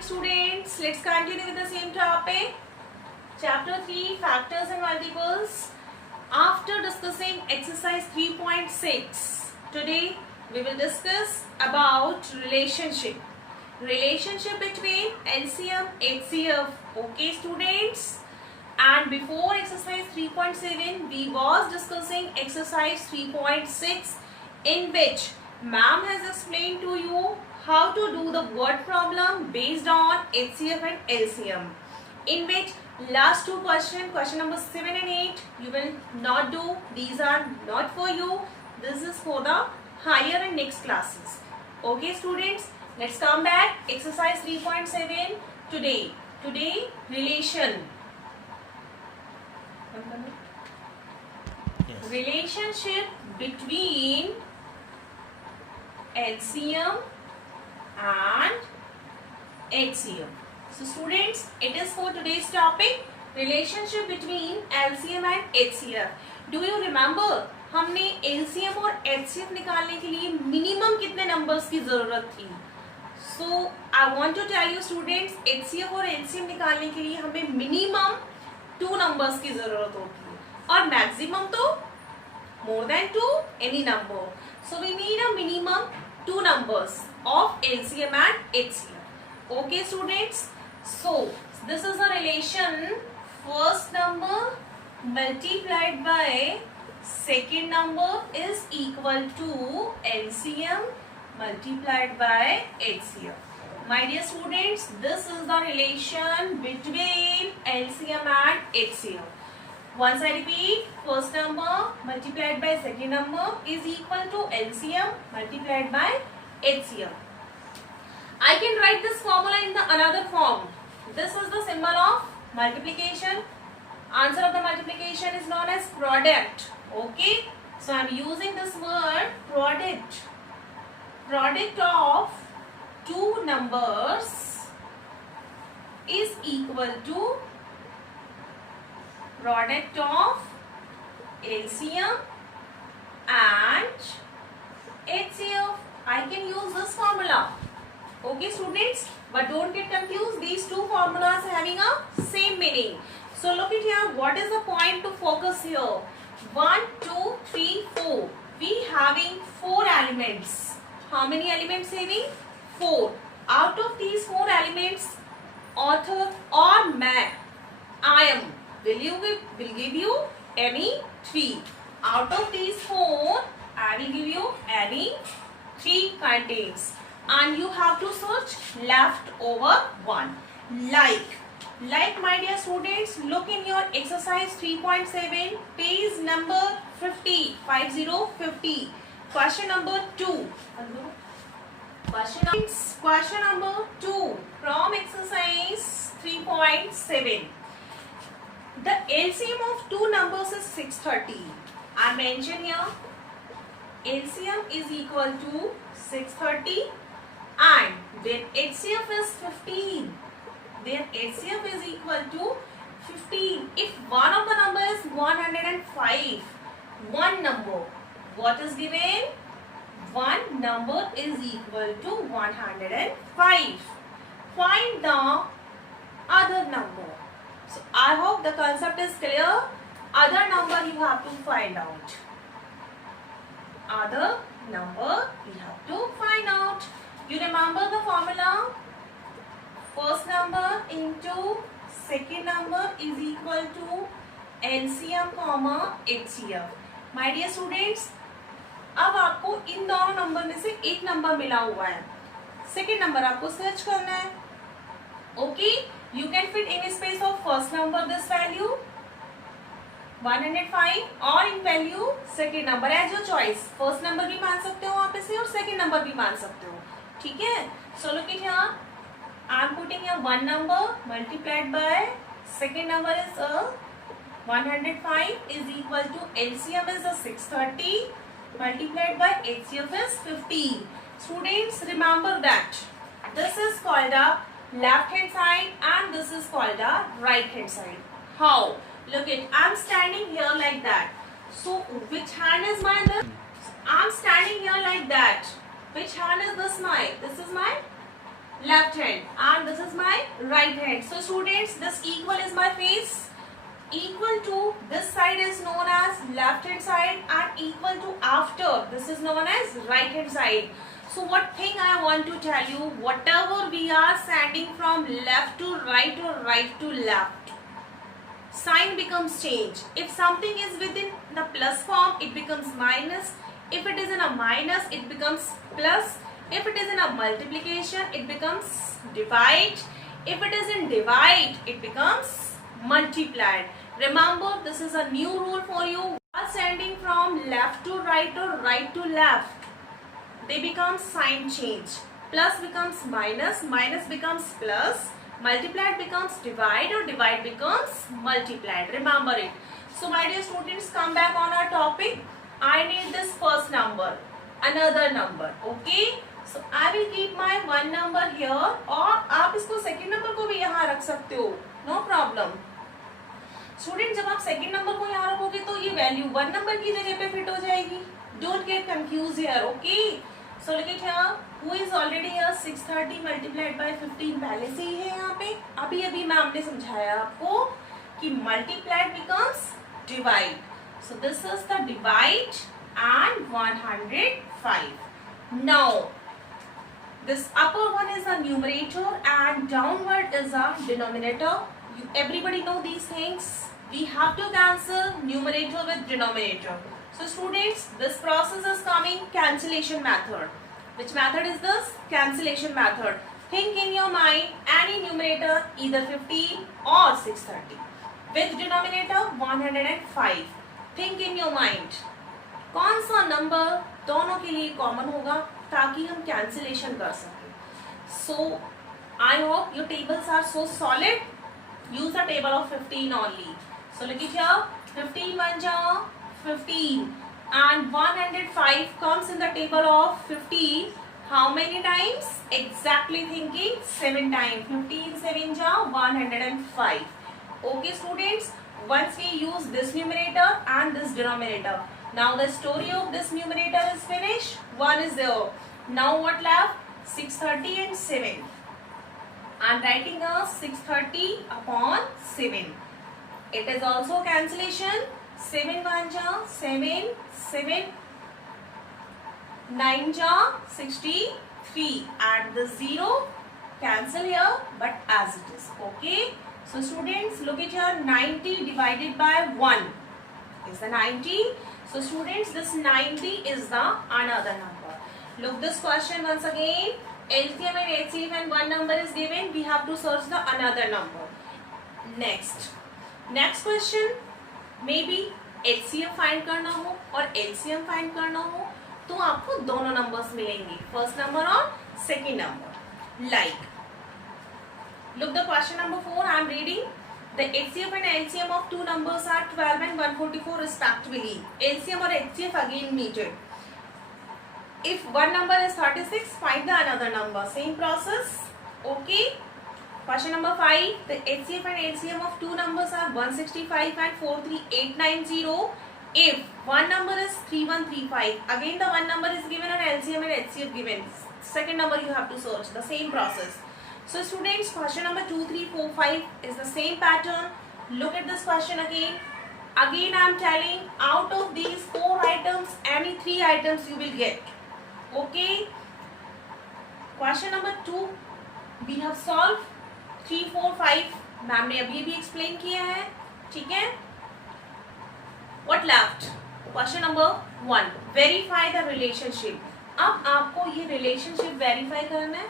morning students. Let's continue with the same topic. Chapter 3 Factors and Multiples. After discussing exercise 3.6, today we will discuss about relationship. Relationship between LCM, HCF. Okay students. And before exercise 3.7, we was discussing exercise 3.6 in which ma'am has explained to you how to do the word problem based on HCF and LCM, in which last two question number 7 and 8 you will not do. These are not for you. This is for the higher and next classes. Okay students, let's come back. Exercise 3.7 today relation. Yes. Relationship between LCM and HCF. So students, it is for today's topic, relationship between LCM and HCF. Do you remember हमने LCM और HCF निकालने के लिए minimum कितने numbers की जरूरत थी? So I want to tell you students, HCF और LCM निकालने के लिए हमें मिनिमम 2 नंबर्स की जरूरत होती है और मैक्सिमम तो more than 2 any number. So we need a minimum 2 numbers of LCM and HCF. Okay students, so this is the relation, first number multiplied by second number is equal to LCM multiplied by HCF. My dear students, this is the relation between LCM and HCF. Once I repeat, first number multiplied by second number is equal to LCM multiplied by HCF. I can write this formula in the another form. This is the symbol of multiplication. Answer of the multiplication is known as product. Okay. So I am using this word product. Product of two numbers is equal to product of LCM and HCF. I can use this formula. Okay students, but don't get confused. These two formulas having a same meaning. So look at here. What is the point to focus here? 1, 2, 3, 4. We having 4 elements. How many elements having? 4. Out of these 4 elements, author or I am will give you any 3. Out of these 4, I will give you any 3 contains. And you have to search left over 1. Like my dear students, look in your exercise 3.7, page number 50, 50. Question number 2. Question number 2 from exercise 3.7. The LCM of two numbers is 630. I mention here LCM is equal to 630 and their HCF is 15. Their HCF is equal to 15. If one of the number is 105, one number, what is given? One number is equal to 105. Find the other number. So I hope the concept is clear. Other number you have to find out. Other number we have to find out. You remember the formula? First number into second number is equal to LCM comma HCF. My dear students, अब आपको इन दोनों number में से एक number मिला हुआ है. Second number आपको सर्च करना है. Okay, you can fit in space of first number this value 105 और in value second number as your choice. First number भी मान सकते हो आप इसे और second number भी मान सकते हो. ठीक है. So look at here. I am putting here one number multiplied by second number is 105 is equal to LCM is a 630 multiplied by HCF is 15. Students, remember that this is called a left hand side and this is called a right hand side. How? Look it, I am standing here like that. So which hand is mine? I am standing here like that. Which hand is this my? This is my left hand and this is my right hand. So students, this equal is my face. Equal to this side is known as left hand side and equal to after this is known as right hand side. So what thing I want to tell you, whatever we are sending from left to right or right to left, sign becomes change. If something is within the plus form, it becomes minus. If it is in a minus, it becomes plus. If it is in a multiplication, it becomes divide. If it is in divide, it becomes multiplied. Remember, this is a new rule for you. While sending from left to right or right to left, they become sign change. Plus becomes minus, minus becomes plus, multiplied becomes divide or divide becomes multiplied. Remember it. So my dear students, come back on our topic. I need this first number, another number. Okay. So I will keep my one number here और आप इसको second number को भी यहाँ रख सकते हो. No problem. Student जब आप सेकंड नंबर को यहाँ रखोगे तो ये वैल्यू वन नंबर की जगह पे फिट हो जाएगी. Don't get confuse here. Okay. So look at here, who is already here. 630 multiplied by 15 पहले से ही है यहाँ पे. अभी अभी मैम ने समझाया आपको कि multiplied becomes divide. So this is the divide and 105. Now this upper one is a numerator and downward is a denominator. Everybody know these things. We have to cancel numerator with denominator. So students, this process is coming cancellation method. Which method is this? Cancellation method. Think in your mind any numerator, either 15 or 630. With denominator 105. Think in your mind. कौन सा number दोनों के लिए common होगा ताकि हम cancellation कर सकें. So I hope your tables are so solid. Use the table of 15 only. So look it here. 15 1 जा 15 and 105 comes in the table of 15. How many times? Exactly thinking 7 times. 15 7 ja 105. Okay students, once we use this numerator and this denominator, now the story of this numerator is finished. 1 is there. Now what left? 630 and 7. I'm writing a 630 upon 7. It is also cancellation. 7 1 ja 7, 7 9 ja 63. Add the 0. Cancel here, but as it is. Okay. So students, look at here. 90 divided by 1 is the 90. So students, this 90 is the another number. Look this question once again. LCM and HCF and one number is given. We have to search the another number. Next question. Maybe HCF find करना हो और LCM find करना हो तो आपको दोनों numbers मिलेंगे. First number और second number. Like, look the question number 4. I am reading. The HCF and LCM of two numbers are 12 and 144 respectively. LCM or HCF again needed. If one number is 36, find the another number. Same process. Okay. Question number 5. The HCF and LCM of two numbers are 165 and 43890. If one number is 3135, again the one number is given and LCM and HCF given. Second number you have to search. The same process. So students, question number 2, 3, 4, 5 is the same pattern. Look at this question again. Again I am telling, out of these 4 items, any 3 items you will get. Okay. Question number 2, we have solved. 3, 4, 5 ma'am ने अभी भी explain किया है. ठीक है. What left? Question number 1, verify the relationship. अब आपको ये relationship verify करना है,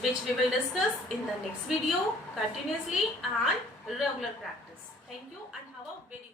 which we will discuss in the next video continuously and regular practice. Thank you and have a very